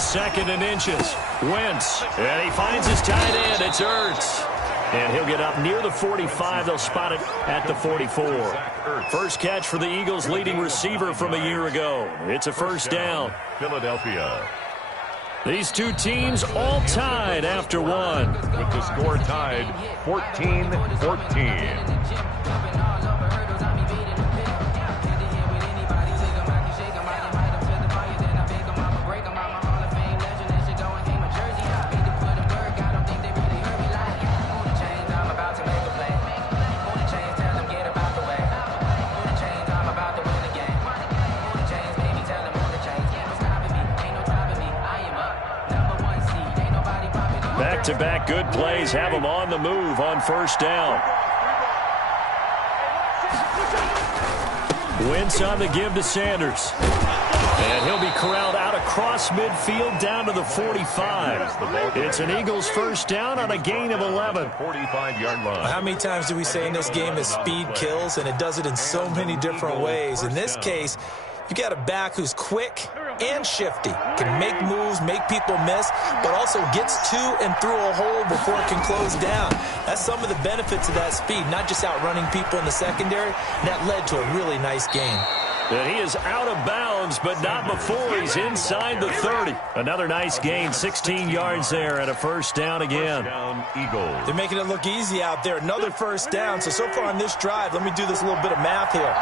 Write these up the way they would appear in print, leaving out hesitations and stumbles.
2nd and inches. Wentz. And he finds his tight end. It's Ertz. And he'll get up near the 45. They'll spot it at the 44. First catch for the Eagles' leading receiver from a year ago. It's a first down. Philadelphia. These two teams all tied after one. With the score tied 14-14. Back-to-back good plays have them on the move on first down. Wentz on the give to Sanders. And he'll be corralled out across midfield down to the 45. It's an Eagles first down on a gain of 11. 45-yard line. How many times do we say in this game that speed kills, and it does it in so many different ways? In this case, you got a back who's quick and shifty, can make moves, make people miss, but also gets to and through a hole before it can close down. That's some of the benefits of that speed, not just outrunning people in the secondary. And that led to a really nice game. And he is out of bounds, but not before he's inside the 30. Another nice gain, 16 yards there, and a first down again. First down, Eagles. They're making it look easy out there. Another first down. So far on this drive, let me do this little bit of math here.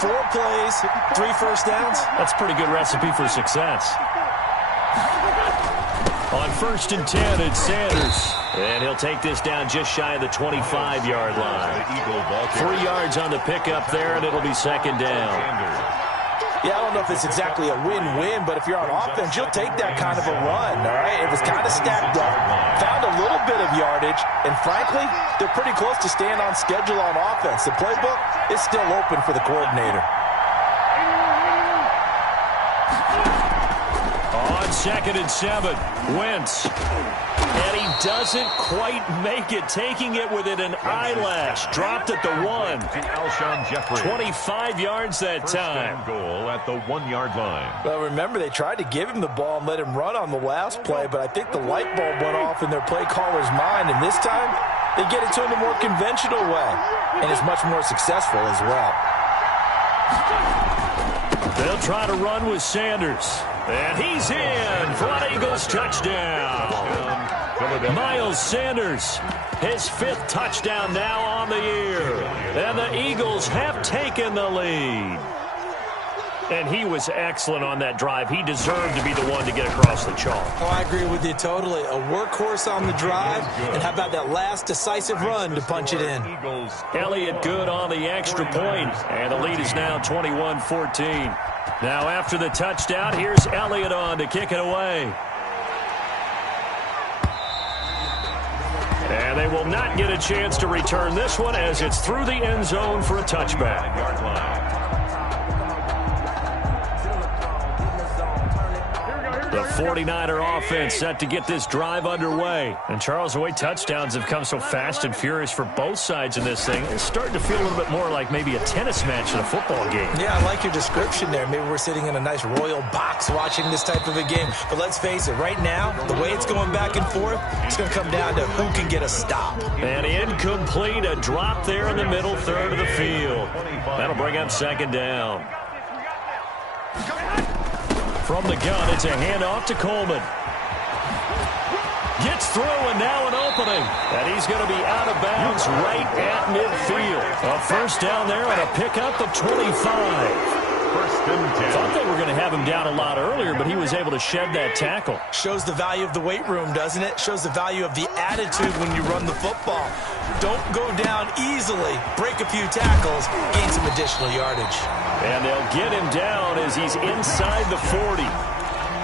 4 plays, 3 first downs. That's a pretty good recipe for success. On 1st and 10, it's Sanders. And he'll take this down just shy of the 25-yard line. 3 yards on the pickup there, and it'll be 2nd down. Yeah, I don't know if it's exactly a win-win, but if you're on offense, you'll take that kind of a run, all right? It was kind of stacked up, found a little bit of yardage, and frankly, they're pretty close to staying on schedule on offense. The playbook is still open for the coordinator. On 2nd and 7, Wentz. And he doesn't quite make it, taking it within an eyelash. Dropped at the 1. Alshon Jeffrey. 25 yards that time. First down goal at the 1-yard line. Well, remember, they tried to give him the ball and let him run on the last play, but I think the light bulb went off in their play caller's mind, and this time they get it to him the more conventional way, and it's much more successful as well. They'll try to run with Sanders. And he's in for an Eagles touchdown. Miles Sanders, his 5th touchdown now on the year. And the Eagles have taken the lead. And he was excellent on that drive. He deserved to be the one to get across the chalk. Oh, I agree with you totally. A workhorse on the drive, and how about that last decisive run to punch it in? Elliott good on the extra point, and the lead is now 21-14. Now after the touchdown, here's Elliott on to kick it away. And they will not get a chance to return this one as it's through the end zone for a touchback. The 49er offense set to get this drive underway. And Charles, the way touchdowns have come so fast and furious for both sides in this thing, it's starting to feel a little bit more like maybe a tennis match in a football game. Yeah, I like your description there. Maybe we're sitting in a nice royal box watching this type of a game. But let's face it, right now, the way it's going back and forth, it's going to come down to who can get a stop. And incomplete, a drop there in the middle third of the field. That'll bring up 2nd down. From the gun, it's a handoff to Coleman. Gets through, and now an opening. And he's going to be out of bounds right at midfield. A first down there and a pickup of 25. First and 10. Thought they were going to have him down a lot earlier, but he was able to shed that tackle. Shows the value of the weight room, doesn't it? Shows the value of the attitude when you run the football. Don't go down easily. Break a few tackles. Gain some additional yardage. And they'll get him down as he's inside the 40.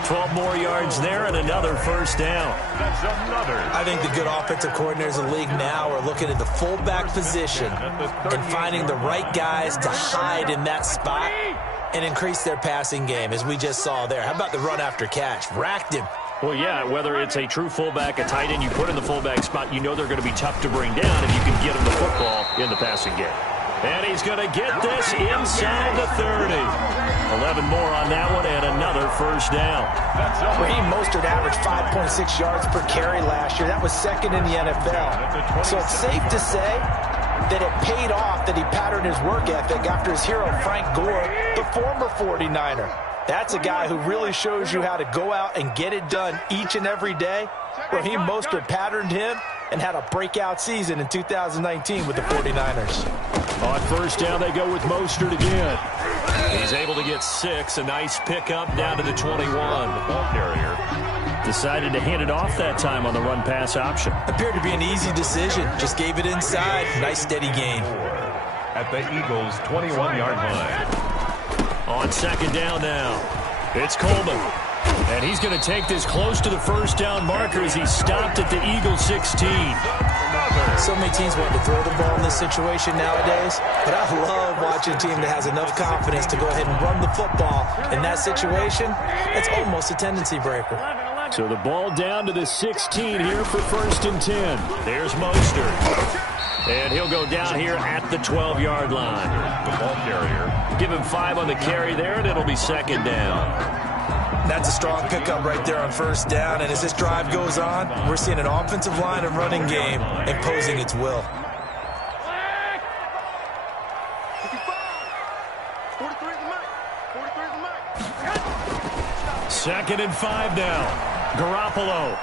12 more yards there and another first down. That's another. I think the good offensive coordinators in the league now are looking at the fullback position and finding the right guys to hide in that spot and increase their passing game, as we just saw there. How about the run after catch? Racked him. Well, yeah, whether it's a true fullback, a tight end you put in the fullback spot, you know they're going to be tough to bring down if you can get them the football in the passing game. And he's going to get this inside the 30. 11 more on that one and another first down. Raheem Mostert averaged 5.6 yards per carry last year. That was second in the NFL. So it's safe to say that it paid off that he patterned his work ethic after his hero Frank Gore, the former 49er. That's a guy who really shows you how to go out and get it done each and every day. Raheem Mostert patterned him and had a breakout season in 2019 with the 49ers. On first down, they go with Mostert again. He's able to get 6. A nice pickup down to the 21. The ball carrier decided to hand it off that time on the run-pass option. Appeared to be an easy decision. Just gave it inside. Nice, steady gain. At the Eagles' 21-yard line. On second down now, it's Coleman. And he's going to take this close to the first down marker as he stopped at the Eagles' 16. So many teams want to throw the ball in this situation nowadays, but I love watching a team that has enough confidence to go ahead and run the football. In that situation, it's almost a tendency breaker. So the ball down to the 16 here for first and 10. There's Mostert. And he'll go down here at the 12-yard line. The ball carrier. Give him 5 on the carry there, and it'll be second down. That's a strong pickup right there on first down. And as this drive goes on, we're seeing an offensive line and running game imposing its will. Second and 5 now. Garoppolo.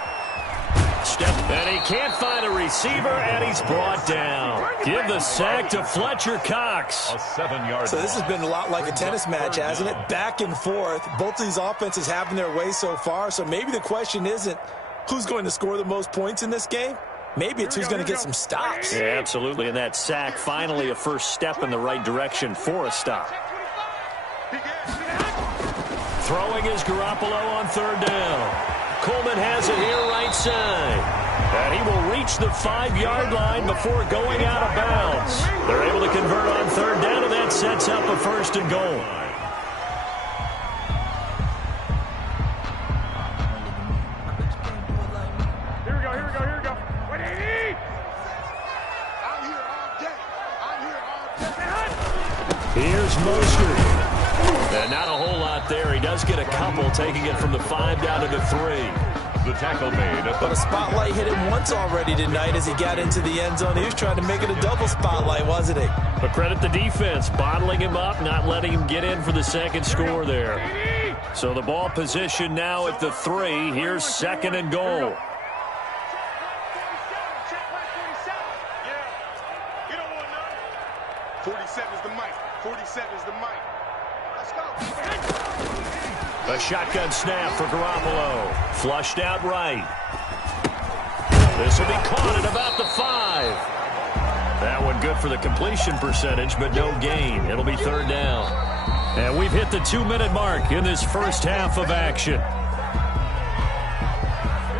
Step, and he can't find a receiver, and he's brought down. Give the sack to Fletcher Cox. A 7-yard So this has been a lot like a tennis match, hasn't it? Back and forth. Both of these offenses having their way so far. So maybe the question isn't who's going to score the most points in this game. Maybe it's who's going to get some stops. Yeah, absolutely. And that sack, finally a first step in the right direction for a stop. Throwing is Garoppolo on third down. Coleman has it here right side. And he will reach the 5-yard line before going out of bounds. They're able to convert on third down, and that sets up a first and goal. Here we go. What do you need? Here's Mostert. And not a whole lot there. He does get a couple, taking it from the 5 down to the 3. The tackle made. But a spotlight hit him once already tonight as he got into the end zone. He was trying to make it a double spotlight, wasn't he? But credit the defense, bottling him up, not letting him get in for the second score there. So the ball position now at the 3. Here's second and goal. You don't want none. 47's the mic. 47's the mic. Let's go. A shotgun snap for Garoppolo. Flushed out right. This will be caught at about the 5. That one good for the completion percentage, but no gain. It'll be third down. And we've hit the 2-minute mark in this first half of action.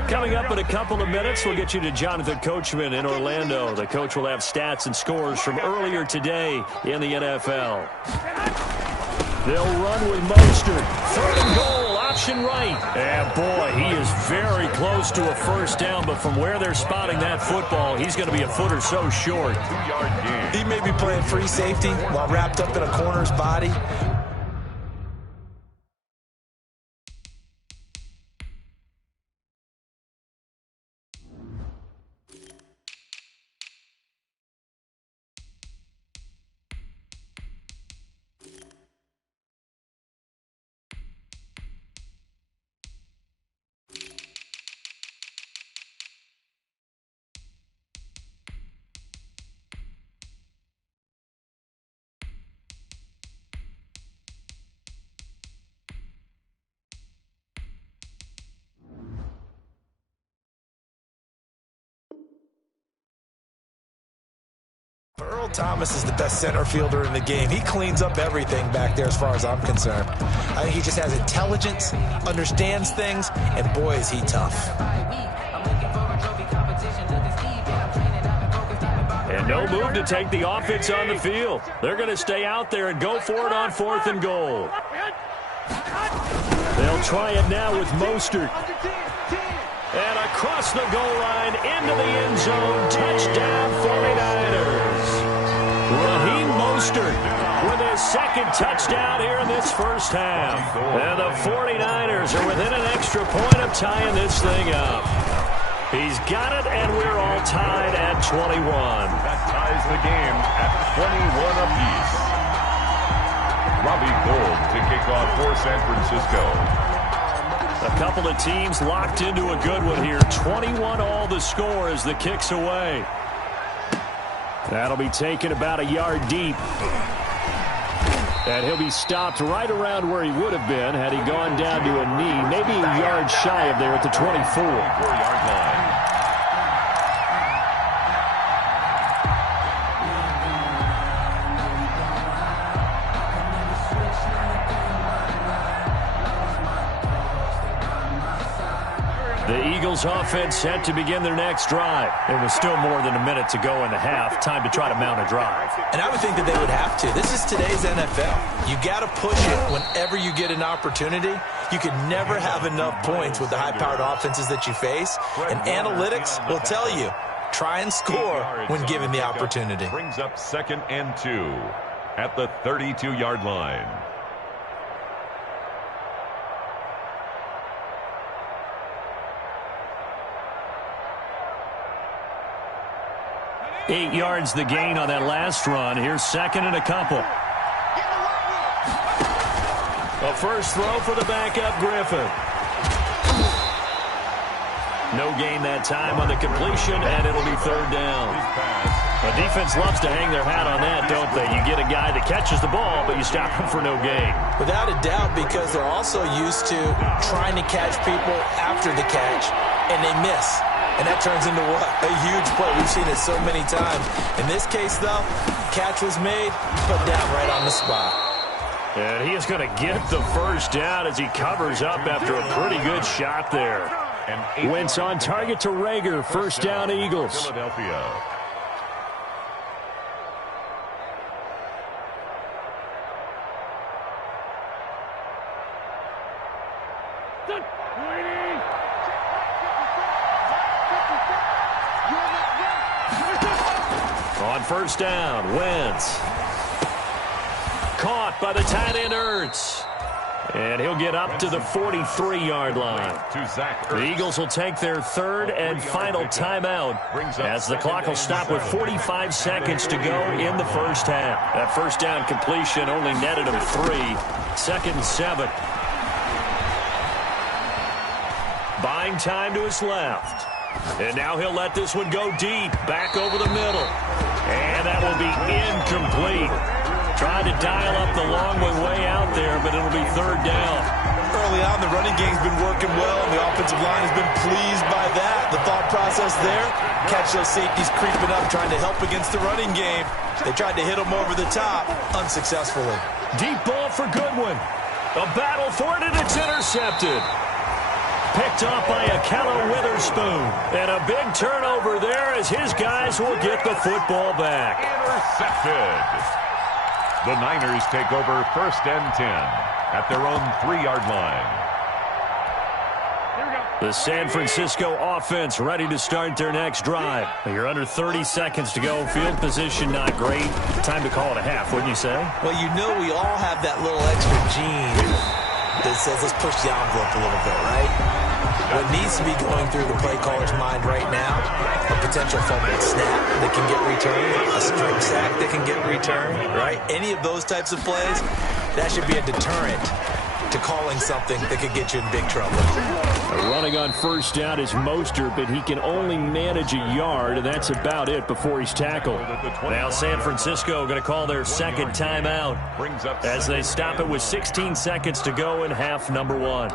Coming up in a couple of minutes, we'll get you to Jonathan Coachman in Orlando. The coach will have stats and scores from earlier today in the NFL. They'll run with Mostert. Third and goal, option right. And boy, he is very close to a first down, but from where they're spotting that football, he's going to be a foot or so short. 2-yard gain. He may be playing free safety while wrapped up in a corner's body. Earl Thomas is the best center fielder in the game. He cleans up everything back there as far as I'm concerned. I think he just has intelligence, understands things, and boy, is he tough. And no move to take the offense on the field. They're going to stay out there and go for it on fourth and goal. They'll try it now with Mostert. And across the goal line into the end zone. Touchdown 49ers. Raheem Mostert with his second touchdown here in this first half. And the 49ers are within an extra point of tying this thing up. He's got it, and we're all tied at 21. That ties the game at 21 apiece. Robbie Gould to kick off for San Francisco. A couple of teams locked into a good one here. 21 all the score as the kick's away. That'll be taken about a yard deep. And he'll be stopped right around where he would have been had he gone down to a knee, maybe a yard shy of there at the 24-yard line. The Eagles offense set to begin their next drive. There was still more than a minute to go in the half. Time to try to mount a drive. And I would think that they would have to. This is today's NFL. You got to push it whenever you get an opportunity. You can never have enough points with the high-powered offenses that you face. And analytics will tell you, try and score when given the opportunity. Brings up 2nd and 2 at the 32-yard line. Eight yards the gain on that last run. Here's second and a couple. A first throw for the backup Griffin. No gain that time on the completion, and it'll be third down. The defense loves to hang their hat on that, don't they? You get a guy that catches the ball, but you stop him for no gain. Without a doubt, because they're also used to trying to catch people after the catch, and they miss. And that turns into what? A huge play. We've seen it so many times. In this case, though, catch was made, put down right on the spot. And he is going to get the first down as he covers up after a pretty good shot there. Wentz on target to Rager. First down, Eagles. Philadelphia. On first down, Wentz. Caught by the tight end Ertz. And he'll get up to the 43-yard line. The Eagles will take their third and final timeout as the clock will stop with 45 seconds to go in the first half. That first down completion only netted him 3. 2nd and 7. Buying time to his left. And now he'll let this one go deep, back over the middle. And that will be incomplete. Trying to dial up the long way out there, but it'll be third down. Early on, the running game's been working well, and the offensive line has been pleased by that. The thought process there, catch those safeties creeping up, trying to help against the running game. They tried to hit them over the top, unsuccessfully. Deep ball for Goodwin. A battle for it, and it's intercepted. Picked off by Akello Witherspoon. And a big turnover there as his guys will get the football back. Intercepted. The Niners take over 1st and 10 at their own 3-yard line. The San Francisco offense ready to start their next drive. You're under 30 seconds to go. Field position not great. Time to call it a half, wouldn't you say? Well, you know we all have that little extra gene that says let's push the envelope a little bit, right? What needs to be going through the play caller's mind right now, a potential fumbled snap that can get returned, a strip sack that can get returned, right? Any of those types of plays, that should be a deterrent to calling something that could get you in big trouble. Running on first down is Mostert, but he can only manage a yard, and that's about it before he's tackled. Now San Francisco going to call their second timeout as they stop it with 16 seconds to go in half number 1.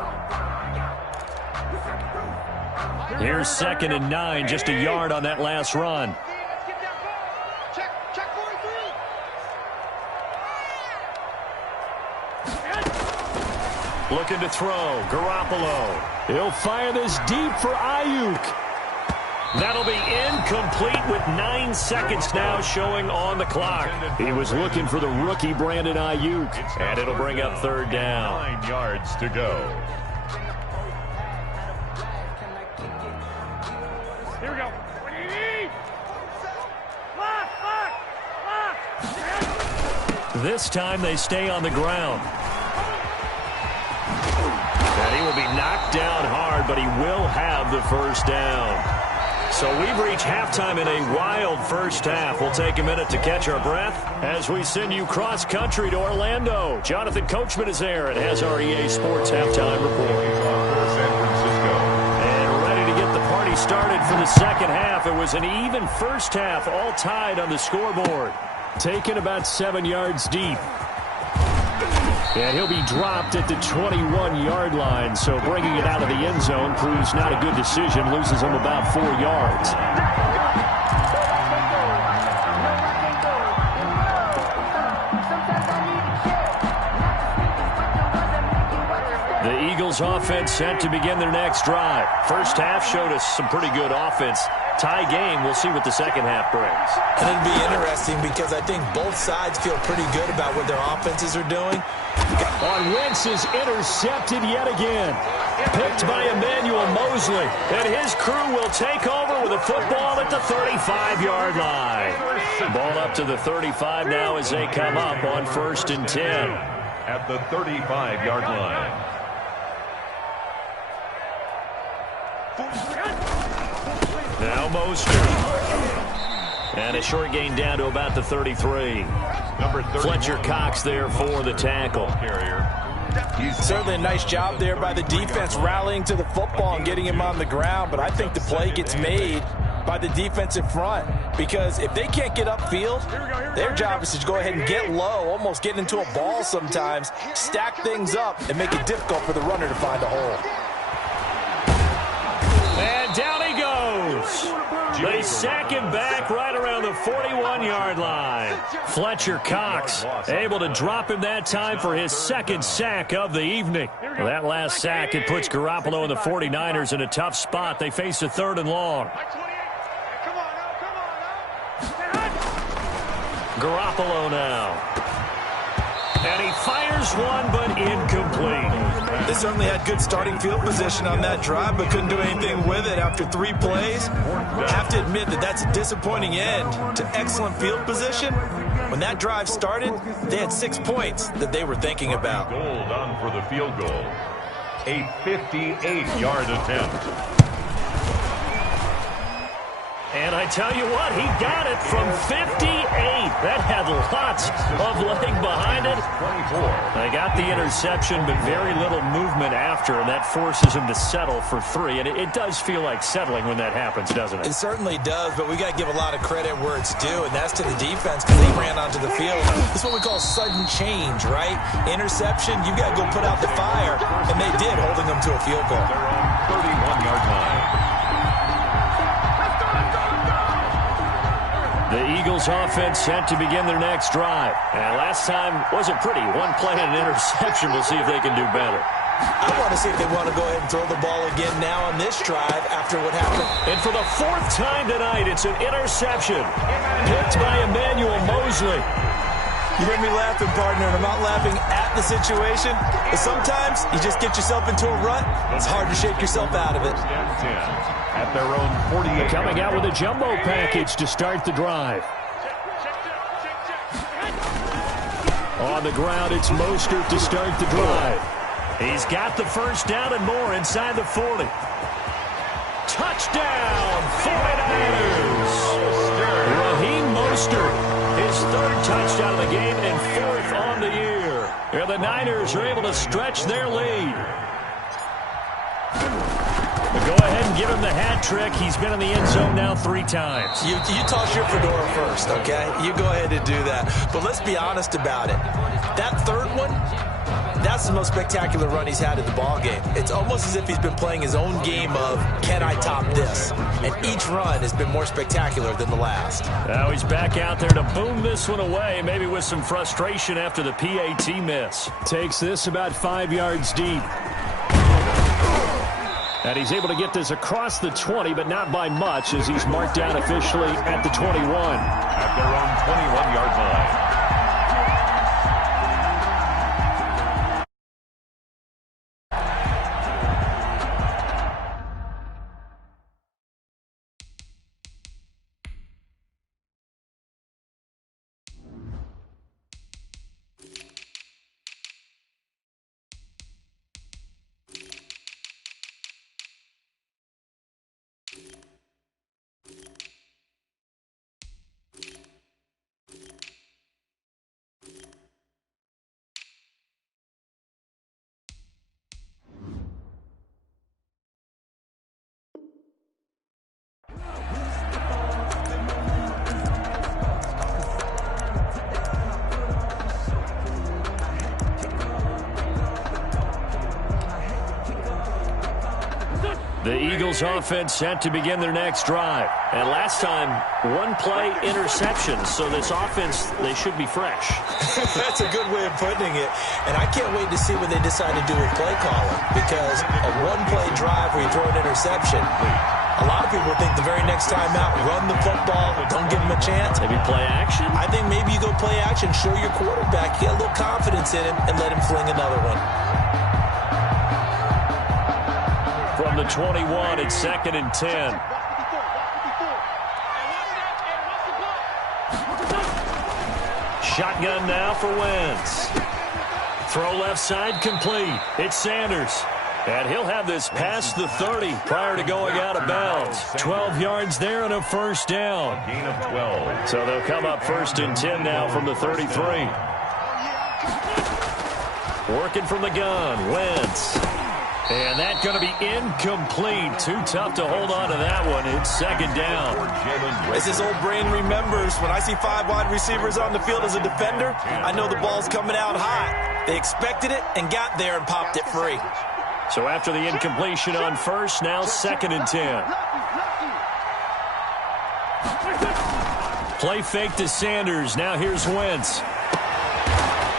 Here's 2nd and 9, just a yard on that last run. Looking to throw, Garoppolo. He'll fire this deep for Ayuk. That'll be incomplete with 9 seconds now showing on the clock. He was looking for the rookie Brandon Ayuk, and it'll bring up third down. 9 yards to go. Here we go. This time they stay on the ground. And he will be knocked down hard, but he will have the first down. So we've reached halftime in a wild first half. We'll take a minute to catch our breath as we send you cross-country to Orlando. Jonathan Coachman is there and has our EA Sports halftime report. And ready to get the party started for the second half. It was an even first half, all tied on the scoreboard. Taken about 7 yards deep. And he'll be dropped at the 21-yard line, so bringing it out of the end zone proves not a good decision, loses him about 4 yards. The Eagles offense set to begin their next drive. First half showed us some pretty good offense. Tie game, we'll see what the second half brings. And it'll be interesting because I think both sides feel pretty good about what their offenses are doing. On Wentz is intercepted yet again. Picked by Emmanuel Mosley. And his crew will take over with a football at the 35-yard line. Ball up to the 35 now as they come up on 1st and 10. At the 35-yard line. Now Mostert. And a short gain down to about the 33. Fletcher Cox there for the tackle. Certainly a nice job there by the defense rallying to the football and getting him on the ground, but I think the play gets made by the defensive front because if they can't get upfield, their job is to go ahead and get low, almost get into a ball sometimes, stack things up, and make it difficult for the runner to find a hole. And down he goes. They sack him back right around the 41-yard line. Fletcher Cox able to drop him that time for his second sack of the evening. Well, that last sack, it puts Garoppolo and the 49ers in a tough spot. They face a 3rd and long. Garoppolo now. And he fires one, but incomplete. They certainly had good starting field position on that drive, but couldn't do anything with it after 3 plays. I have to admit that that's a disappointing end to excellent field position. When that drive started, they had 6 points that they were thinking about. Goal done for the field goal. A 58-yard attempt. And I tell you what, he got it from 58. That had lots of leg behind it. 24. They got the interception, but very little movement after, and that forces him to settle for 3. And it does feel like settling when that happens, doesn't it? It certainly does, but we got to give a lot of credit where it's due, and that's to the defense because they ran onto the field. This is what we call sudden change, right? Interception, you got to go put out the fire, and they did, holding them to a field goal. Their own 31-yard line. The Eagles offense set to begin their next drive. And last time wasn't pretty. 1 play and an interception. We'll see if they can do better. I want to see if they want to go ahead and throw the ball again now on this drive after what happened. And for the 4th time tonight, it's an interception. Picked by Emmanuel Mosley. You hear me laughing, partner, and I'm not laughing at the situation. But sometimes you just get yourself into a rut. It's hard to shake yourself out of it. At their own 48. Coming out with a jumbo package to start the drive. On the ground, it's Mostert to start the drive. He's got the first down and more inside the 40. Touchdown, 49ers! Raheem Mostert, his 3rd touchdown of the game and 4th on the year. And the Niners are able to stretch their lead. Go ahead and give him the hat trick. He's been in the end zone now 3 times. You toss your fedora first, okay? You go ahead and do that. But let's be honest about it. That 3rd one, that's the most spectacular run he's had in the ballgame. It's almost as if he's been playing his own game of, can I top this? And each run has been more spectacular than the last. Now he's back out there to boom this one away, maybe with some frustration after the PAT miss. Takes this about 5 yards deep. And he's able to get this across the 20, but not by much, as he's marked down officially at the 21. At their own 21-yard line. The Eagles offense set to begin their next drive. And last time, one-play interception. So this offense, they should be fresh. That's a good way of putting it. And I can't wait to see what they decide to do with play calling. Because a one-play drive where you throw an interception, a lot of people think the very next time out, run the football, don't give them a chance. Maybe play action? I think maybe you go play action, show your quarterback, get a little confidence in him, and let him fling another one. From the 21, it's 2nd and 10. Shotgun now for Wentz. Throw left side complete. It's Sanders. And he'll have this past the 30 prior to going out of bounds. 12 yards there and a first down. A gain of 12. So they'll come up 1st and 10 now from the 33. Working from the gun, Wentz. And that's going to be incomplete. Too tough to hold on to that one. It's 2nd down. As his old brain remembers, when I see 5 wide receivers on the field as a defender, I know the ball's coming out hot. They expected it and got there and popped it free. So after the incompletion on first, now 2nd and 10. Play fake to Sanders. Now here's Wentz.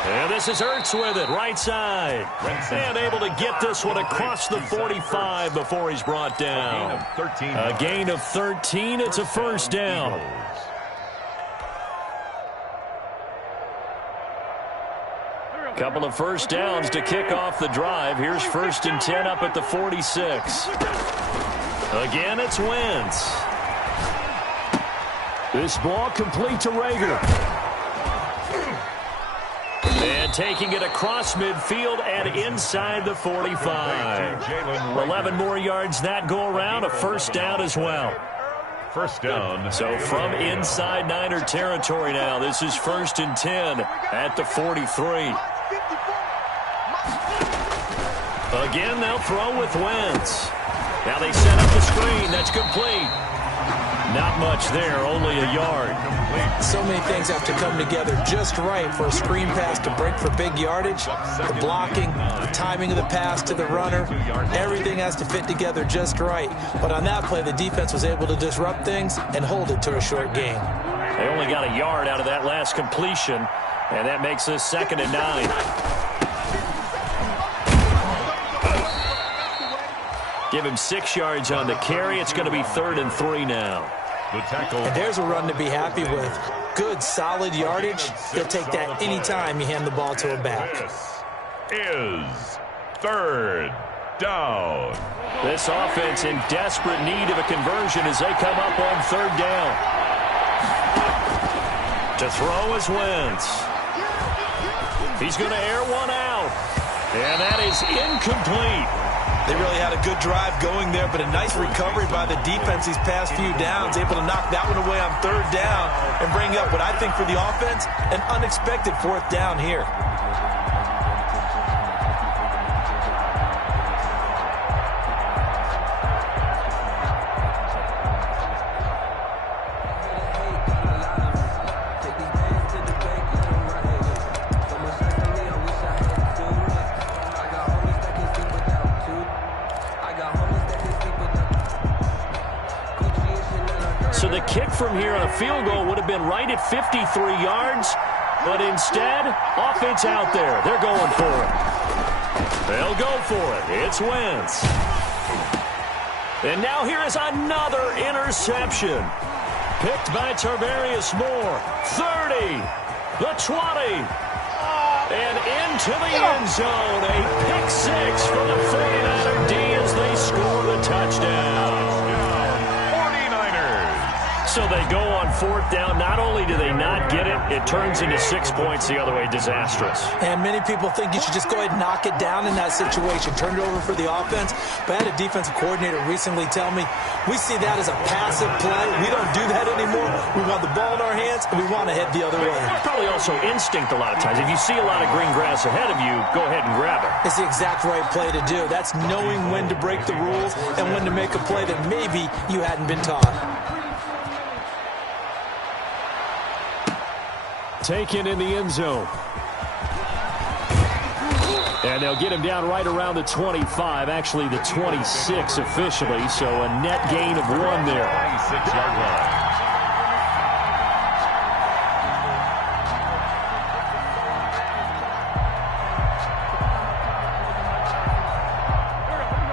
And this is Ertz with it, right side. And able to get this one across the 45 before he's brought down. A gain of 13. It's a first down. Couple of first downs to kick off the drive. Here's 1st and 10 up at the 46. Again, it's Wentz. This ball complete to Rager. And taking it across midfield and inside the 45. 11 more yards that go around. A first down as well. First down. So from inside Niner territory now, this is 1st and 10 at the 43. Again, they'll throw with Wentz. Now they set up the screen. That's complete. Not much there, only a yard. So many things have to come together just right for a screen pass to break for big yardage. The blocking, the timing of the pass to the runner, everything has to fit together just right. But on that play, the defense was able to disrupt things and hold it to a short gain. They only got a yard out of that last completion, and that makes this 2nd and 9. Give him 6 yards on the carry. It's going to be 3rd and 3 now. The tackle. And there's a run to be happy with. Good, solid yardage. He'll take that anytime you hand the ball to a back. This is 3rd down. This offense in desperate need of a conversion as they come up on 3rd down. To throw is Wentz. He's going to air one out. And that is incomplete. They really had a good drive going there, but a nice recovery by the defense these past few downs, able to knock that one away on 3rd down and bring up what I think for the offense, an unexpected 4th down here. So the kick from here on a field goal would have been right at 53 yards, but instead, offense out there. They're going for it. They'll go for it. It's Wentz. And now here is another interception. Picked by Tarvarius Moore. 30, the 20, and into the end zone. A pick 6 for the 49er D as they score the touchdown. So they go on 4th down. Not only do they not get it, it turns into 6 points the other way. Disastrous. And many people think you should just go ahead and knock it down in that situation. Turn it over for the offense. But I had a defensive coordinator recently tell me, we see that as a passive play. We don't do that anymore. We want the ball in our hands, and we want to head the other way. Probably also instinct a lot of times. If you see a lot of green grass ahead of you, go ahead and grab it. It's the exact right play to do. That's knowing when to break the rules and when to make a play that maybe you hadn't been taught. Taken in the end zone. And they'll get him down right around the 25, actually the 26 officially, so a net gain of 1 there. 26-yard line.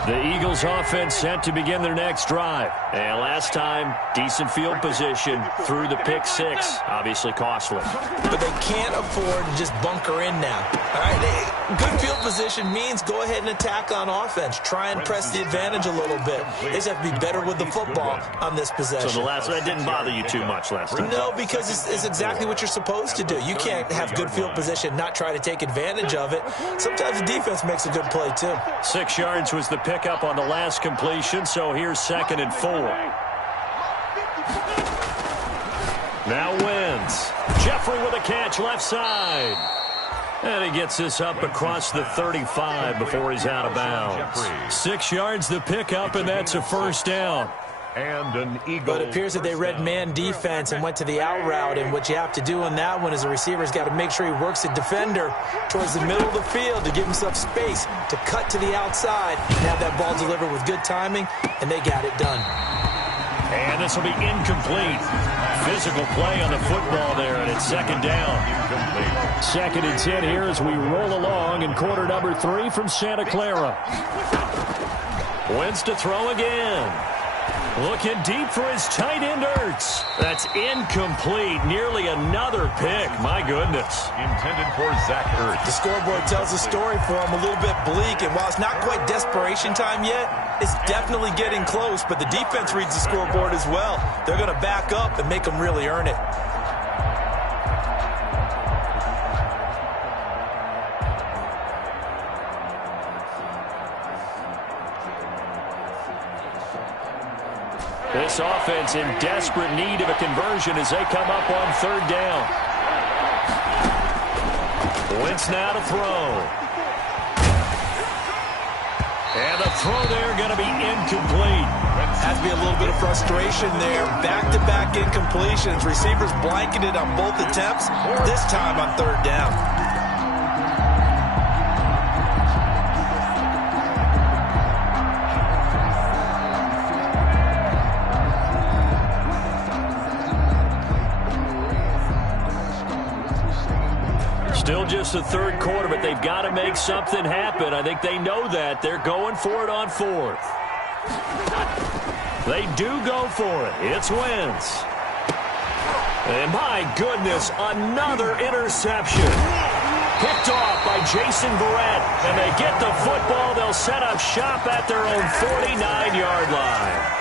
The Eagles offense set to begin their next drive. And last time, decent field position through the pick 6. Obviously costly. But they can't afford to just bunker in now. All right, good field position means go ahead and attack on offense. Try and press the advantage a little bit. They just have to be better with the football on this possession. So the last one didn't bother you too much last time? No, because it's exactly what you're supposed to do. You can't have good field position, not try to take advantage of it. Sometimes the defense makes a good play, too. 6 yards was the pickup on the last completion, so here's 2nd and 4. Now wins. Jeffrey with a catch left side. And he gets this up across the 35 before he's out of bounds. 6 yards the pickup, and that's a first down. And an Eagle. But it appears that they read man defense and went to the out route, and what you have to do on that one is the receiver's got to make sure he works the defender towards the middle of the field to give himself space to cut to the outside and have that ball delivered with good timing, and they got it done. And this will be incomplete. Physical play on the football there, and it's 2nd down. Incomplete. 2nd and 10 here as we roll along in quarter number 3 from Santa Clara. Wentz to throw again. Looking deep for his tight end, Ertz. That's incomplete. Nearly another pick. My goodness. Intended for Zach Ertz. The scoreboard tells a story for him, a little bit bleak, and while it's not quite desperation time yet, it's definitely getting close, but the defense reads the scoreboard as well. They're going to back up and make them really earn it. This offense in desperate need of a conversion as they come up on 3rd down. Wentz now to throw. And the throw there going to be incomplete. Has to be a little bit of frustration there. Back-to-back incompletions. Receivers blanketed on both attempts, this time on 3rd down. Still just the 3rd quarter, but they've got to make something happen. I think they know that. They're going for it on 4th. They do go for it. It's Wentz. And my goodness, another interception. Picked off by Jason Verrett. And they get the football. They'll set up shop at their own 49-yard line.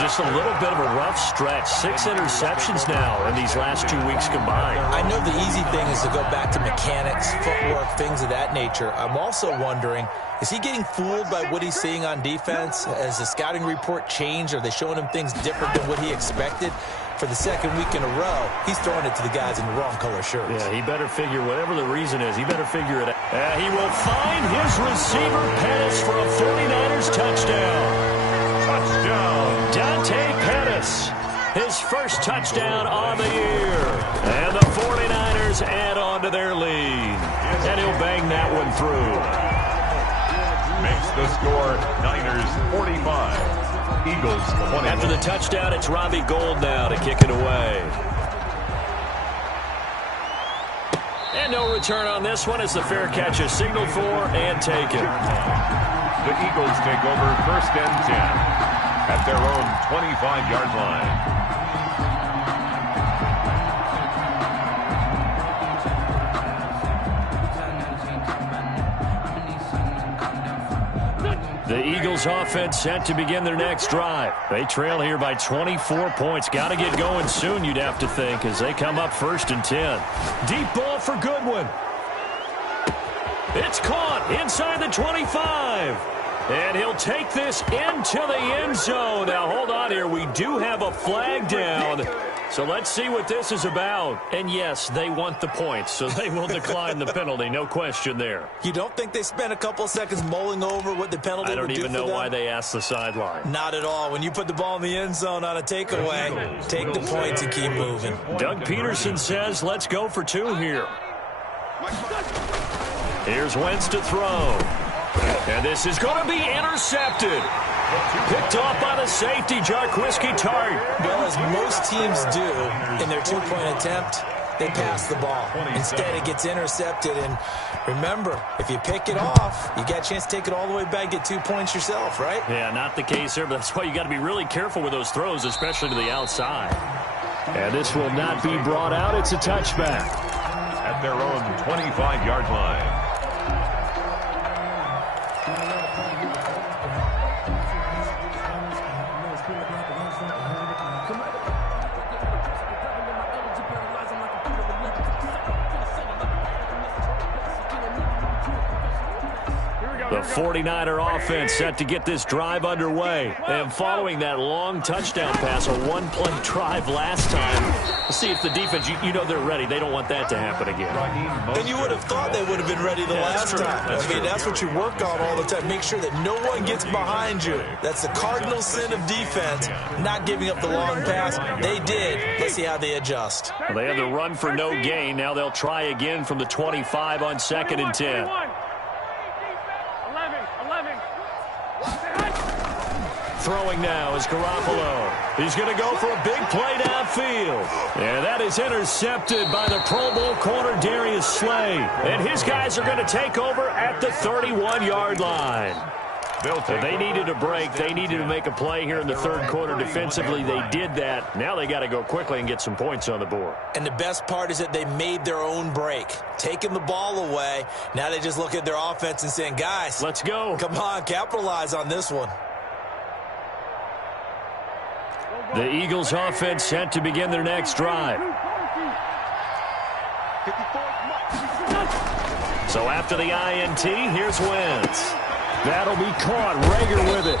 Just a little bit of a rough stretch. 6 interceptions now in these last 2 weeks combined. I know the easy thing is to go back to mechanics, footwork, things of that nature. I'm also wondering, is he getting fooled by what he's seeing on defense? Has the scouting report changed? Are they showing him things different than what he expected? For the 2nd week in a row, he's throwing it to the guys in the wrong color shirts. Yeah, he better figure, whatever the reason is, he better figure it out. He will find his receiver, Pettis, for a 49ers touchdown. Touchdown. Dante Pettis, his first touchdown on the year. And the 49ers add on to their lead. And he'll bang that one through. Makes the score Niners 45, Eagles 21. After the touchdown, it's Robbie Gould now to kick it away. And no return on this one as the fair catch is signaled for and taken. The Eagles take over 1st and 10 at their own 25-yard line. The Eagles offense set to begin their next drive. They trail here by 24 points. Got to get going soon, you'd have to think, as they come up 1st and 10. Deep ball for Goodwin. It's caught inside the 25. And he'll take this into the end zone. Now, hold on here. We do have a flag down. So let's see what this is about. And, yes, they want the points, so they will decline the penalty. No question there. You don't think they spent a couple seconds mulling over what the penalty would do for them? I don't even know why they asked the sideline. Not at all. When you put the ball in the end zone on a takeaway, take the points and keep moving. Doug Peterson says, let's go for 2 here. Here's Wentz to throw. And this is going to be intercepted. Picked off by the safety, Drewtigers26's. Well, as most teams do in their two-point attempt, they pass the ball. Instead, it gets intercepted. And remember, if you pick it off, you got a chance to take it all the way back, get 2 points yourself, right? Yeah, not the case here, but that's why you got to be really careful with those throws, especially to the outside. And this will not be brought out. It's a touchback. At their own 25-yard line. The 49er offense set to get this drive underway. And following that long touchdown pass, a one-play drive last time, we'll see if the defense, you know they're ready. They don't want that to happen again. And you would have thought they would have been ready the last time. I mean, that's what you work on all the time. Make sure that no one gets behind you. That's the cardinal sin of defense, not giving up the long pass. They did. Let's see how they adjust. Well, they have the run for no gain. Now they'll try again from the 25 on 2nd and 10. Throwing now is Garoppolo. He's going to go for a big play downfield. And that is intercepted by the Pro Bowl corner Darius Slay. And his guys are going to take over at the 31-yard line. They needed a break. They needed to make a play here in the third quarter defensively. They did that. Now they got to go quickly and get some points on the board. And the best part is that they made their own break, taking the ball away. Now they just look at their offense and saying, guys, let's go. Come on, capitalize on this one. The Eagles offense set to begin their next drive. So after the INT, here's Wentz. That'll be caught. Rager with it.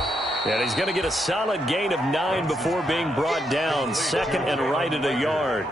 And he's going to get a solid gain of 9 before being brought down. 2nd and right at a yard.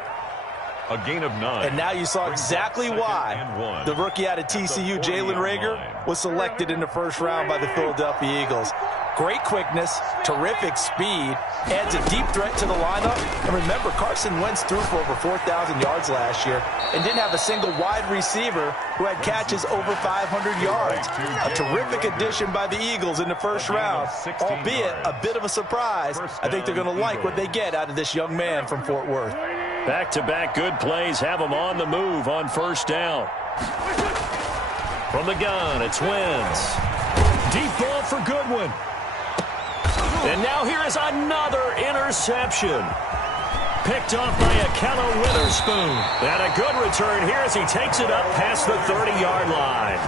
A gain of 9. And now you saw exactly why the rookie out of TCU, Jalen Rager, was selected in the first round by the Philadelphia Eagles. Great quickness, terrific speed, adds a deep threat to the lineup. And remember, Carson Wentz threw for over 4,000 yards last year and didn't have a single wide receiver who had catches over 500 yards. A terrific addition by the Eagles in the first round, albeit a bit of a surprise. I think they're going to like what they get out of this young man from Fort Worth. Back-to-back good plays have them on the move on first down. From the gun, it's Wentz. Deep ball for Goodwin. And now here is another interception. Picked off by Akello Witherspoon. And a good return here as he takes it up past the 30-yard line.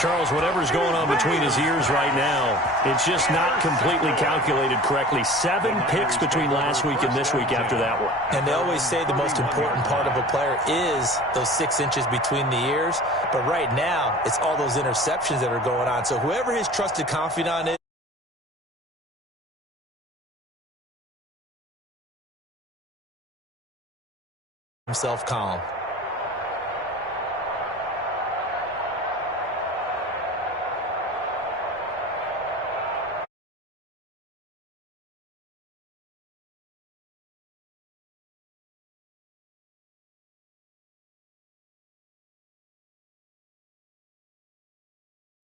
Charles, whatever's going on between his ears right now, it's just not completely calculated correctly. 7 picks between last week and this week after that one. And they always say the most important part of a player is those 6 inches between the ears. But right now, it's all those interceptions that are going on. So whoever his trusted confidant is, himself calm.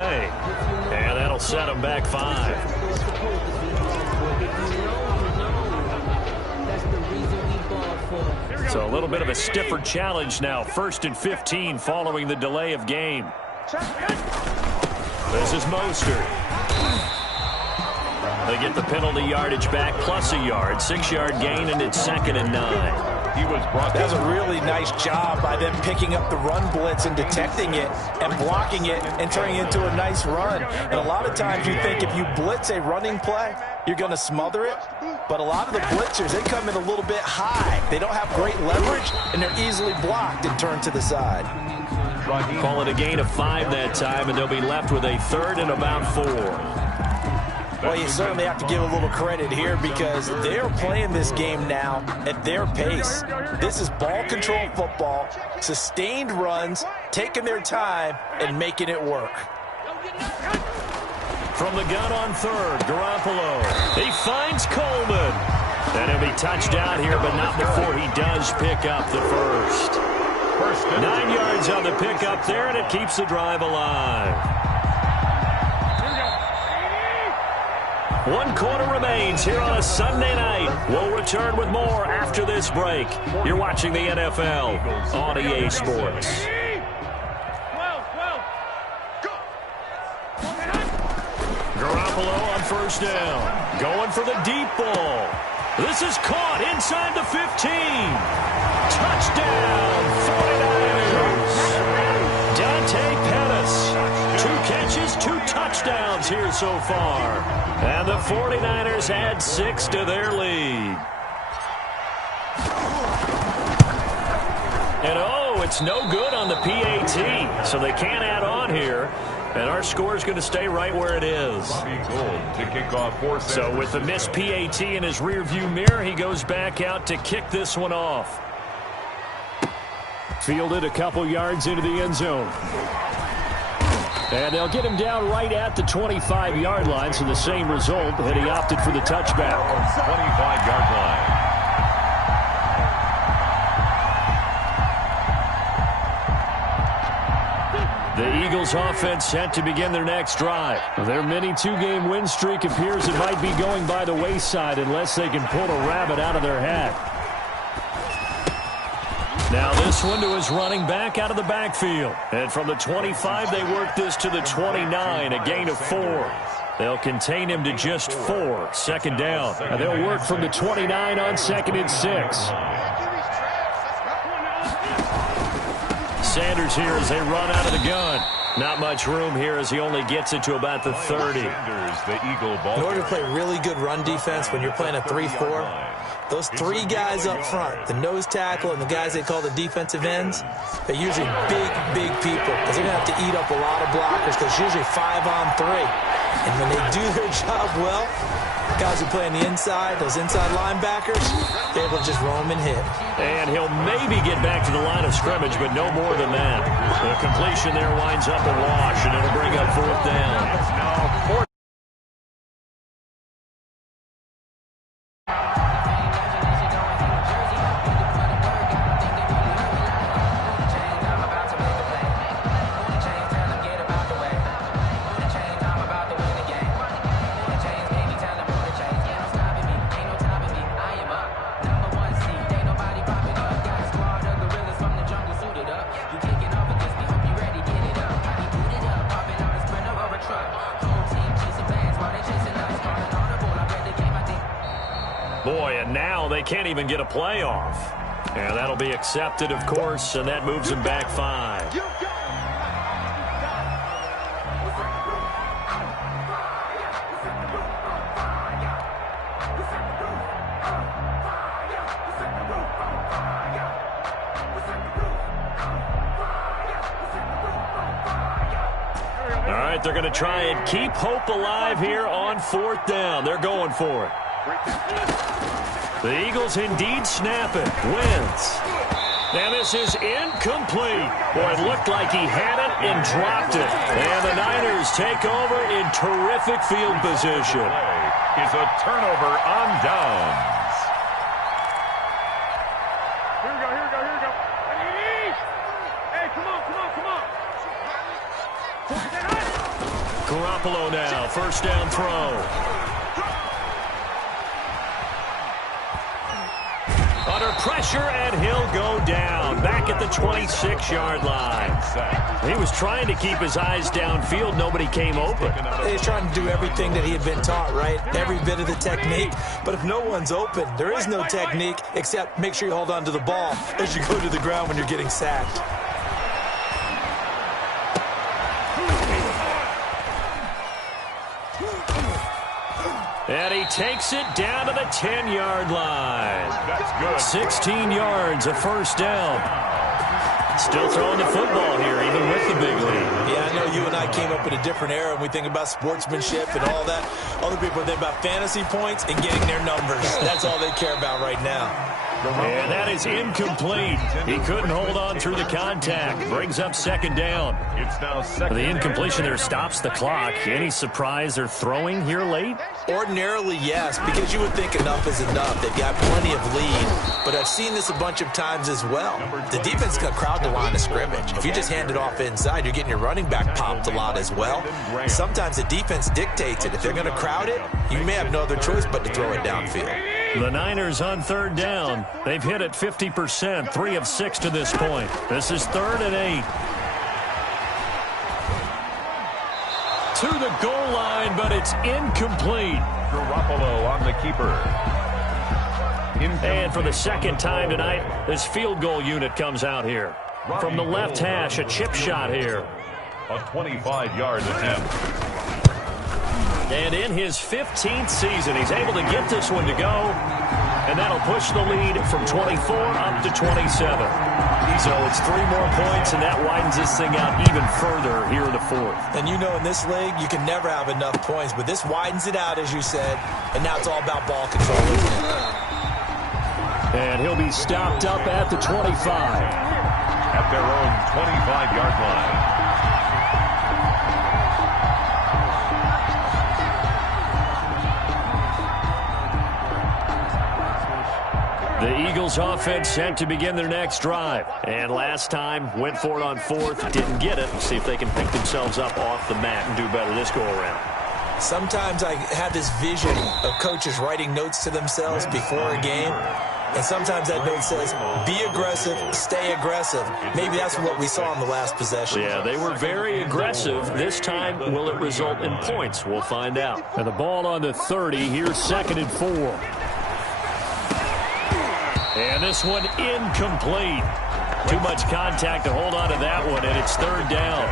And that'll set him back 5. So a little bit of a stiffer challenge now. 1st and 15 following the delay of game. This is Mostert. They get the penalty yardage back plus a yard. 6-yard gain, and it's 2nd and 9. He was brought That was a really nice job by them picking up the run blitz and detecting it and blocking it and turning it into a nice run. And a lot of times you think if you blitz a running play, you're going to smother it. But a lot of the blitzers, they come in a little bit high. They don't have great leverage, and they're easily blocked and turned to the side. Call it a gain of 5 that time, and they'll be left with a 3rd and about 4. Well, you certainly have to give a little credit here because they're playing this game now at their pace. This is ball control football, sustained runs, taking their time, and making it work. From the gun on 3rd, Garoppolo. He finds Coleman. And he'll be touched out here, but not before he does pick up the first. 9 yards on the pickup there, and it keeps the drive alive. 1 quarter remains here on a Sunday night. We'll return with more after this break. You're watching the NFL on EA Sports. Garoppolo on first down. Going for the deep ball. This is caught inside the 15. Touchdown, 49ers. Dante Pettis. 2 catches, 2 touchdowns here so far. And the 49ers add 6 to their lead. And it's no good on the PAT, so they can't add on here. And our score is going to stay right where it is. So with the missed PAT in his rearview mirror, he goes back out to kick this one off. Fielded a couple yards into the end zone. And they'll get him down right at the 25-yard line, so the same result, that he opted for the touchback. 25-yard line. The Eagles offense set to begin their next drive. Their mini 2-game win streak appears it might be going by the wayside unless they can pull a rabbit out of their hat. Now this one to his running back out of the backfield. And from the 25, they work this to the 29, a gain of 4. They'll contain him to just 4, second down. And they'll work from the 29 on 2nd and 6. Sanders here as they run out of the gun. Not much room here as he only gets it to about the 30. In order to play really good run defense when you're playing a 3-4, those 3 guys up front, the nose tackle and the guys they call the defensive ends, they're usually big people because they're going to have to eat up a lot of blockers because it's usually 5-on-3. And when they do their job well, guys who play on the inside, those inside linebackers, they're able to just roam and hit. And he'll maybe get back to the line of scrimmage, but no more than that. The completion there winds up a wash, and it'll bring up 4th down. Boy, and now they can't even get a playoff. And that'll be accepted, of course, and that moves them back 5. All right, they're going to try and keep hope alive here on 4th down. They're going for it. The Eagles indeed snap it. Wins. And this is incomplete. Boy, it looked like he had it and dropped it. And the Niners take over in terrific field position. Is a turnover on downs. Here we go. Hey, come on. Garoppolo now, first down throw. Under pressure, and he'll go down. Back at the 26-yard line. He was trying to keep his eyes downfield. Nobody came open. He's trying to do everything that he had been taught, right? Every bit of the technique. But if no one's open, there is no technique except make sure you hold on to the ball as you go to the ground when you're getting sacked. And he takes it down to the 10-yard line. That's good. 16 yards, a first down. Still throwing the football here, even with the big lead. Yeah, I know you and I came up in a different era, and we think about sportsmanship and all that. Other people think about fantasy points and getting their numbers. That's all they care about right now. And that is incomplete. He couldn't hold on through the contact. Brings up second down. It's now second. The incompletion there stops the clock. Any surprise they're throwing here late? Ordinarily, yes, because you would think enough is enough. They've got plenty of lead, but I've seen this a bunch of times as well. The defense is going to crowd the line of scrimmage. If you just hand it off inside, you're getting your running back popped a lot as well. Sometimes the defense dictates it. If they're going to crowd it, you may have no other choice but to throw it downfield. The Niners on third down. They've hit it 50%, 3 of 6 to this point. This is 3rd and 8. To the goal line, but it's incomplete. Garoppolo on the keeper. And for the second time tonight, this field goal unit comes out here. From the left hash, a chip shot here. A 25-yard attempt. And in his 15th season, he's able to get this one to go. And that'll push the lead from 24 up to 27. So it's 3 more points, and that widens this thing out even further here in the 4th. And you know in this league, you can never have enough points, but this widens it out, as you said, and now it's all about ball control, isn't it? And he'll be stopped up at the 25. At their own 25-yard line. The Eagles offense set to begin their next drive. And last time, went for it on 4th, didn't get it. See if they can pick themselves up off the mat and do better this go-around. Sometimes I have this vision of coaches writing notes to themselves before a game. And sometimes that note says, be aggressive, stay aggressive. Maybe that's what we saw in the last possession. Yeah, they were very aggressive. This time, will it result in points? We'll find out. And the ball on the 30. Here's 2nd and 4. And this one incomplete. Too much contact to hold on to that one, and it's 3rd down.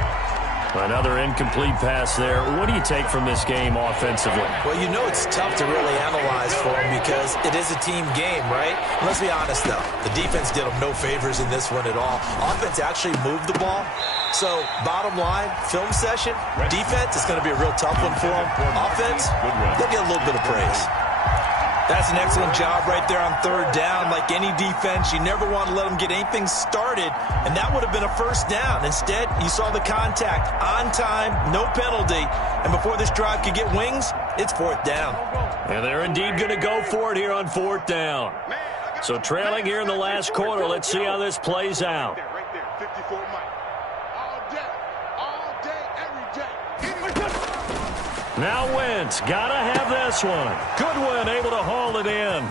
Another incomplete pass there. What do you take from this game offensively? Well, you know it's tough to really analyze for them because it is a team game, right? And let's be honest, though. The defense did them no favors in this one at all. Offense actually moved the ball. So, bottom line, film session, defense is going to be a real tough one for them. Offense, they'll get a little bit of praise. That's an excellent job right there on 3rd down. Like any defense, you never want to let them get anything started, and that would have been a 1st down. Instead, you saw the contact on time, no penalty, and before this drive could get wings, it's 4th down. And they're indeed going to go for it here on 4th down. So trailing here in the last quarter, let's see how this plays out. Right there, 54 Mike. All day, every day. Now Wentz, gotta have this one. Goodwin able to haul it in.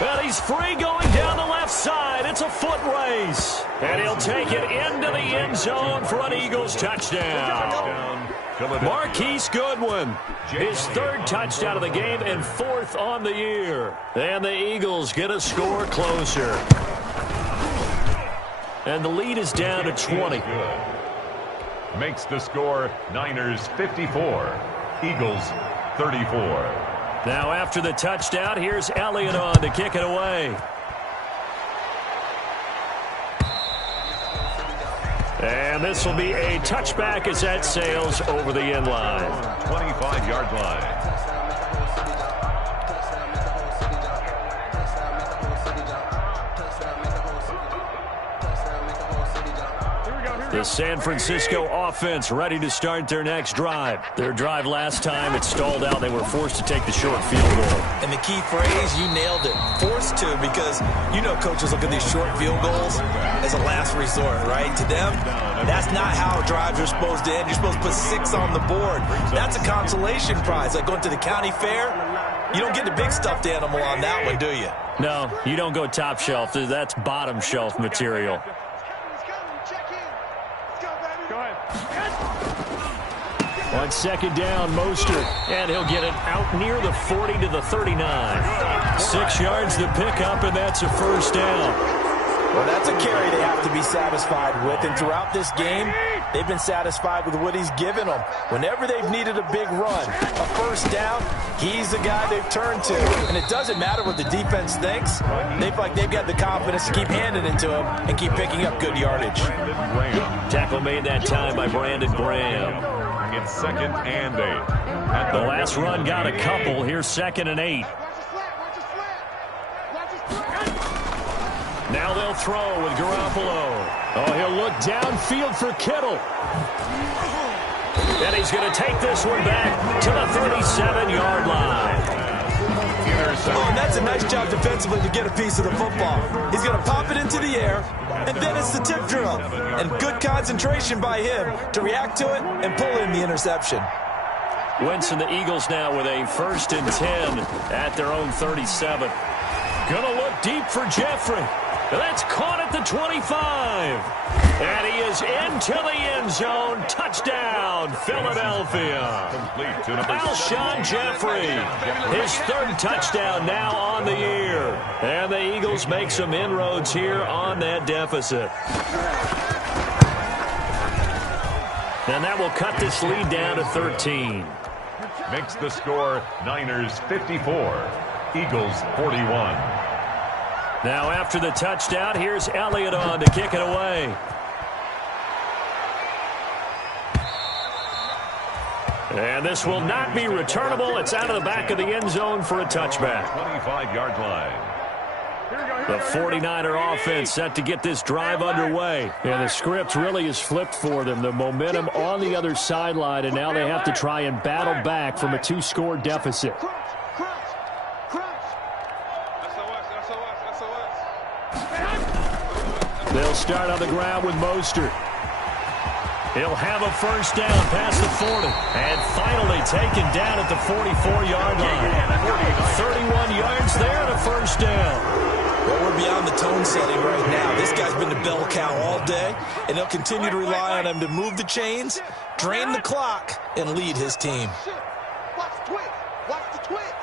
And he's free going down the left side. It's a foot race. And he'll take it into the end zone for an Eagles touchdown. Marquise Goodwin, his 3rd touchdown of the game and 4th on the year. And the Eagles get a score closer. And the lead is down to 20. Makes the score Niners 54, Eagles 34. Now after the touchdown, here's Elliott on to kick it away. And this will be a touchback as that sails over the end line. 25-yard line. The San Francisco offense ready to start their next drive. Their drive last time, it stalled out. They were forced to take the short field goal. And the key phrase, you nailed it. Forced to, because you know coaches look at these short field goals as a last resort, right? To them, that's not how drives are supposed to end. You're supposed to put 6 on the board. That's a consolation prize. Like going to the county fair, you don't get the big stuffed animal on that one, do you? No, you don't go top shelf. That's bottom shelf material. On 2nd down, Mostert, and he'll get it out near the 40 to the 39. 6 yards to pick up, and that's a 1st down. Well, that's a carry they have to be satisfied with, and throughout this game, they've been satisfied with what he's given them. Whenever they've needed a big run, a 1st down, he's the guy they've turned to. And it doesn't matter what the defense thinks. They feel like they've got the confidence to keep handing it to him and keep picking up good yardage. Tackle made that time by Brandon Graham. It's 2nd and 8. The last run got a couple. Here's 2nd and 8. Now they'll throw with Garoppolo. Oh, he'll look downfield for Kittle. And he's going to take this one back to the 37-yard line. Oh, and that's a nice job defensively to get a piece of the football. He's going to pop it into the air, and then it's the tip drill. And good concentration by him to react to it and pull in the interception. Wentz and the Eagles now with a 1st and 10 at their own 37. Going to look deep for Jeffrey. That's caught at the 25. And he is into the end zone. Touchdown, Philadelphia. Alshon Jeffrey, his 3rd touchdown now on the year. And the Eagles make some inroads here on that deficit. And that will cut this lead down to 13. Makes the score Niners 54, Eagles 41. Now after the touchdown, here's Elliott on to kick it away. And this will not be returnable. It's out of the back of the end zone for a touchback. 25-yard line. The 49er offense set to get this drive underway. And the script really is flipped for them. The momentum on the other sideline, and now they have to try and battle back from a 2-score deficit. They'll start on the ground with Mostert. He'll have a 1st down past the 40. And finally taken down at the 44-yard line. 31 yards there and a 1st down. Well, we're beyond the tone setting right now. This guy's been to bell cow all day, and he'll continue to rely on him to move the chains, drain the clock, and lead his team. Watch the twist. Watch the twist.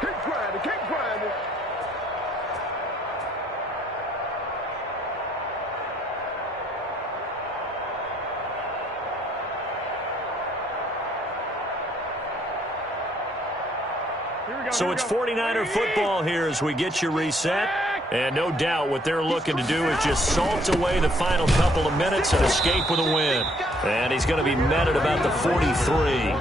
Keep grinding. Keep grinding. So it's 49er football here as we get you reset. And no doubt what they're looking to do is just salt away the final couple of minutes and escape with a win. And he's going to be met at about the 43.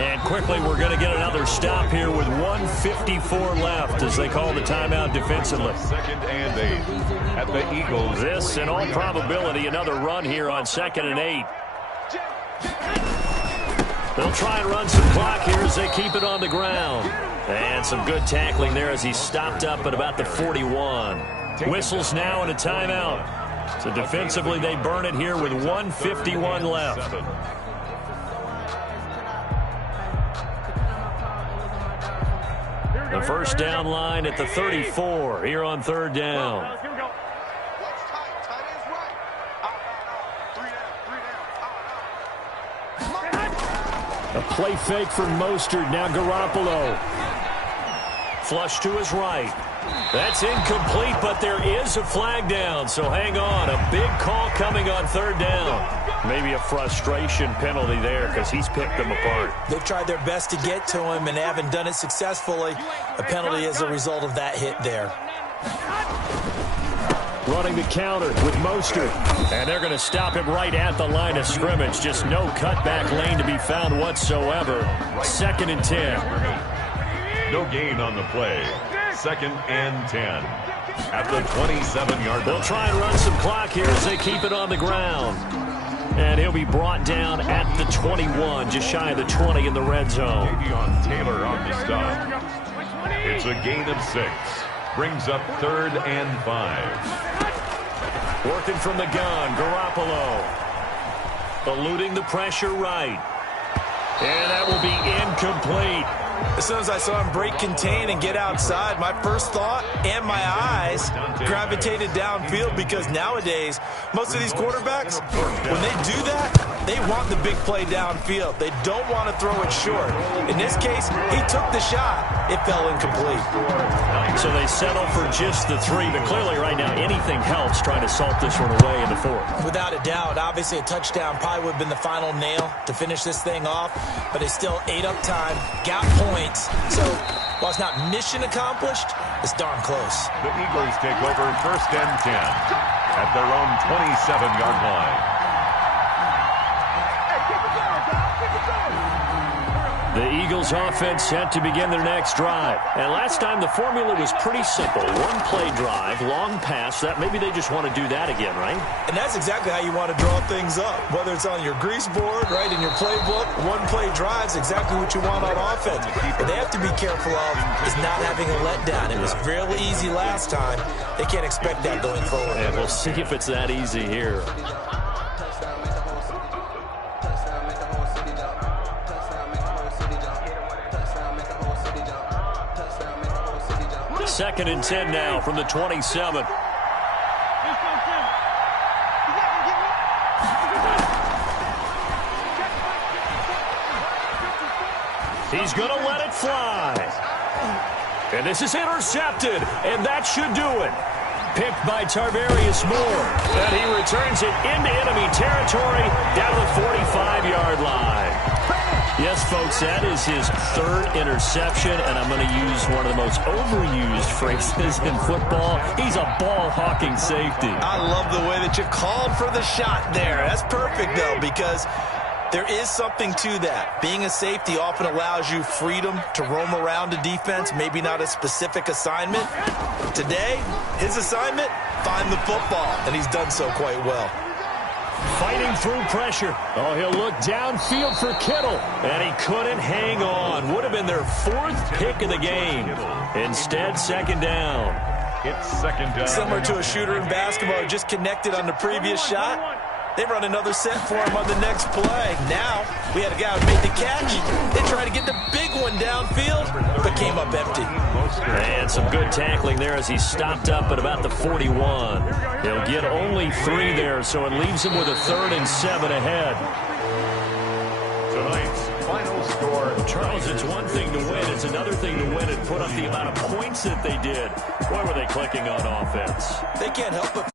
And quickly we're going to get another stop here with 1:54 left as they call the timeout defensively. 2nd and 8 at the Eagles. This, in all probability, another run here on 2nd and 8. They'll try and run some clock here as they keep it on the ground. And some good tackling there as he stopped up at about the 41. Whistles now and a timeout. So defensively they burn it here with 1:51 left. The 1st down line at the 34 here on 3rd down. A play fake from Mostert. Now Garoppolo. Flush to his right. That's incomplete, but there is a flag down, so hang on. A big call coming on 3rd down. Maybe a frustration penalty there because he's picked them apart. They've tried their best to get to him and haven't done it successfully. A penalty as a result of that hit there. Running the counter with Mostert. And they're going to stop him right at the line of scrimmage. Just no cutback lane to be found whatsoever. 2nd and 10. No gain on the play. 2nd and 10 at the 27-yard line. They'll try and run some clock here as they keep it on the ground. And he'll be brought down at the 21, just shy of the 20 in the red zone. Taylor on the stop. It's a gain of 6. Brings up 3rd and 5. Working from the gun, Garoppolo. Eluding the pressure right. And that will be incomplete. As soon as I saw him break contain and get outside, my first thought and my eyes gravitated downfield because nowadays, most of these quarterbacks, when they do that, they want the big play downfield. They don't want to throw it short. In this case, he took the shot. It fell incomplete. So they settle for just the 3, but clearly right now anything helps trying to salt this one away in the 4th. Without a doubt, obviously a touchdown probably would have been the final nail to finish this thing off, but they still ate up time, got points. So while it's not mission accomplished, it's darn close. The Eagles take over 1st and 10 at their own 27-yard line. The Eagles offense set to begin their next drive. And last time the formula was pretty simple. One play drive, long pass. That maybe they just want to do that again, right? And that's exactly how you want to draw things up. Whether it's on your grease board, right, in your playbook, one play drive is exactly what you want on offense. What they have to be careful of is not having a letdown. It was fairly easy last time. They can't expect that going forward. And we'll see if it's that easy here. Second and 10 now from the 27. He's going to let it fly. And this is intercepted, and that should do it. Picked by Tarvarius Moore. And he returns it into enemy territory down to the 45-yard line. Yes, folks, that is his third interception, and I'm going to use one of the most overused phrases in football. He's a ball-hawking safety. I love the way that you called for the shot there. That's perfect, though, because there is something to that. Being a safety often allows you freedom to roam around a defense, maybe not a specific assignment. Today, his assignment, find the football, and he's done so quite well. Fighting through pressure. Oh, he'll look downfield for Kittle. And he couldn't hang on. Would have been their fourth pick of the game. Instead, second down. It's second down. Similar to a shooter in basketball who just connected on the previous shot. They run another set for him on the next play. Now, we had a guy who made the catch. They tried to get the big one downfield, but came up empty. And some good tackling there as he stopped up at about the 41. He'll get only 3 there, so it leaves him with a 3rd and 7 ahead. Tonight's final score. Charles, it's one thing to win. It's another thing to win and put up the amount of points that they did. Boy, were they clicking on offense. They can't help but